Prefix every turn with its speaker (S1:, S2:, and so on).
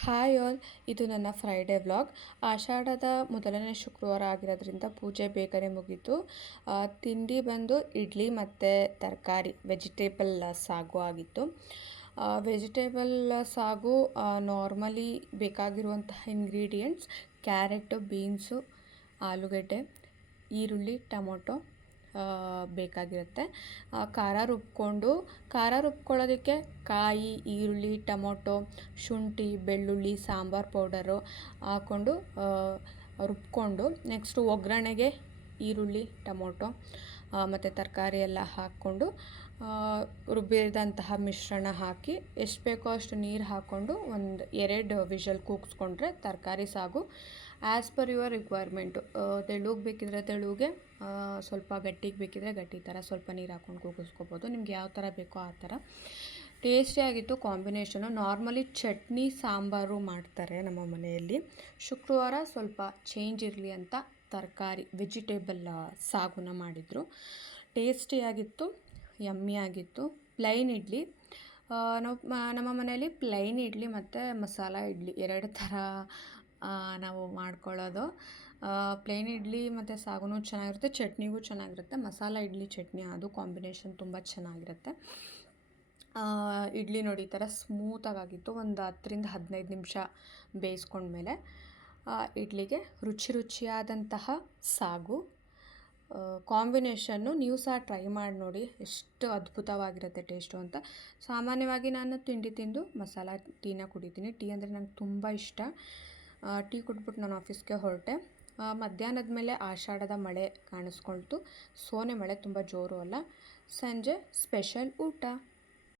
S1: Hi all, ಇದು ನನ್ನ Friday vlog ಆಷಾಢದ ಮೊದಲನೇ ಶುಕ್ರವಾರ ಆಗಿರೋದ್ರಿಂದ ಪೂಜೆ ಬೇಗನೆ ಮುಗೀತು. ತಿಂಡಿ ಬಂದು ಇಡ್ಲಿ ಮತ್ತು ತರಕಾರಿ ವೆಜಿಟೇಬಲ್ ಸಾಗು ಆಗಿತ್ತು. ವೆಜಿಟೇಬಲ್ ಸಾಗು ನಾರ್ಮಲಿ ಬೇಕಾಗಿರುವಂತಹ ಇಂಗ್ರೀಡಿಯೆಂಟ್ಸ್ ಕ್ಯಾರೆಟು ಬೀನ್ಸು ಆಲೂಗಡ್ಡೆ, ಈರುಳ್ಳಿ, ಟೊಮೊಟೊ ಬೇಕಾಗಿರುತ್ತೆ. ಖಾರ ರುಬ್ಕೊಂಡು, ಖಾರ ರುಬ್ಕೊಳ್ಳೋದಕ್ಕೆ ಕಾಯಿ, ಈರುಳ್ಳಿ, ಟೊಮೊಟೊ, ಶುಂಠಿ, ಬೆಳ್ಳುಳ್ಳಿ, ಸಾಂಬಾರು ಪೌಡರು ಹಾಕ್ಕೊಂಡು ರುಬ್ಕೊಂಡು ನೆಕ್ಸ್ಟು ಒಗ್ಗರಣೆಗೆ ಈರುಳ್ಳಿ, ಟೊಮೊಟೊ ಮತ್ತು ತರಕಾರಿ ಎಲ್ಲ ಹಾಕ್ಕೊಂಡು ರುಬ್ಬಿದಂತಹ ಮಿಶ್ರಣ ಹಾಕಿ ಎಷ್ಟು ಬೇಕೋ ಅಷ್ಟು ನೀರು ಹಾಕ್ಕೊಂಡು ಒಂದು ಎರಡು ವಿಷಲ್ ಕೂಗಿಸ್ಕೊಂಡ್ರೆ ತರಕಾರಿ ಸಾಗು. ಆ್ಯಸ್ ಪರ್ ಯುವರ್ ರಿಕ್ವೈರ್ಮೆಂಟು ತೆಳುಗೆ ಬೇಕಿದ್ರೆ ತೆಳುಗೆ ಸ್ವಲ್ಪ ಗಟ್ಟಿಗೆ ಬೇಕಿದ್ರೆ ಗಟ್ಟಿ ಥರ ಸ್ವಲ್ಪ ನೀರು ಹಾಕ್ಕೊಂಡು ಕೂಗಿಸ್ಕೋಬೋದು ನಿಮ್ಗೆ ಯಾವ ಥರ ಬೇಕೋ ಆ ಥರ ಟೇಸ್ಟಿಯಾಗಿತ್ತು ಕಾಂಬಿನೇಷನು ನಾರ್ಮಲಿ ಚಟ್ನಿ, ಸಾಂಬಾರು ಮಾಡ್ತಾರೆ ನಮ್ಮ ಮನೆಯಲ್ಲಿ. ಶುಕ್ರವಾರ ಸ್ವಲ್ಪ ಚೇಂಜ್ ಇರಲಿ ಅಂತ ತರಕಾರಿ ವೆಜಿಟೇಬಲ್ ಸಾಗುನ ಮಾಡಿದರು. ಟೇಸ್ಟಿಯಾಗಿತ್ತು ಯಮ್ಮಿಯಾಗಿತ್ತು ಪ್ಲೈನ್ ಇಡ್ಲಿ. ನಾವು ನಮ್ಮ ಮನೆಯಲ್ಲಿ ಪ್ಲೈನ್ ಇಡ್ಲಿ ಮತ್ತು ಮಸಾಲ ಇಡ್ಲಿ. ಎರಡು ಥರ ನಾವು ಮಾಡ್ಕೊಳ್ಳೋದು. ಪ್ಲೇನ್ ಇಡ್ಲಿ ಮತ್ತು ಸಾಗುನೂ ಚೆನ್ನಾಗಿರುತ್ತೆ, ಚಟ್ನಿಗೂ ಚೆನ್ನಾಗಿರುತ್ತೆ. ಮಸಾಲ ಇಡ್ಲಿ, ಚಟ್ನಿ ಅದು ಕಾಂಬಿನೇಷನ್ ತುಂಬ ಚೆನ್ನಾಗಿರುತ್ತೆ. ಇಡ್ಲಿ ನೋಡಿ ಈ ಥರ ಸ್ಮೂತಾಗಿತ್ತು ಒಂದು ಹತ್ತರಿಂದ ಹದಿನೈದು ನಿಮಿಷ ಬೇಯಿಸ್ಕೊಂಡ್ಮೇಲೆ ಇಡ್ಲಿಗೆ ರುಚಿ ರುಚಿಯಾದಂತಹ ಸಾಗು. ಕಾಂಬಿನೇಷನ್ನು ನೀವು ಸಹ ಟ್ರೈ ಮಾಡಿ ನೋಡಿ, ಎಷ್ಟು ಅದ್ಭುತವಾಗಿರುತ್ತೆ ಟೇಸ್ಟು ಅಂತ. ಸಾಮಾನ್ಯವಾಗಿ ನಾನು ತಿಂಡಿ ತಿಂದು ಮಸಾಲ ಟೀನ ಕುಡಿತೀನಿ. ಟೀ ಅಂದರೆ ನಂಗೆ ತುಂಬ ಇಷ್ಟ. ಟೀ ಕುಟ್ಬಿಟ್ಟು ನಾನು ಆಫೀಸ್ಗೆ ಹೊರಟೆ. ಮಧ್ಯಾಹ್ನದ ಮೇಲೆ ಆಷಾಢದ ಮಳೆ ಕಾಣಿಸ್ಕೊಳ್ತು. ಸೋನೆ ಮಳೆ ತುಂಬ ಜೋರು ಅಲ್ಲ. ಸಂಜೆ ಸ್ಪೆಷಲ್ ಊಟ.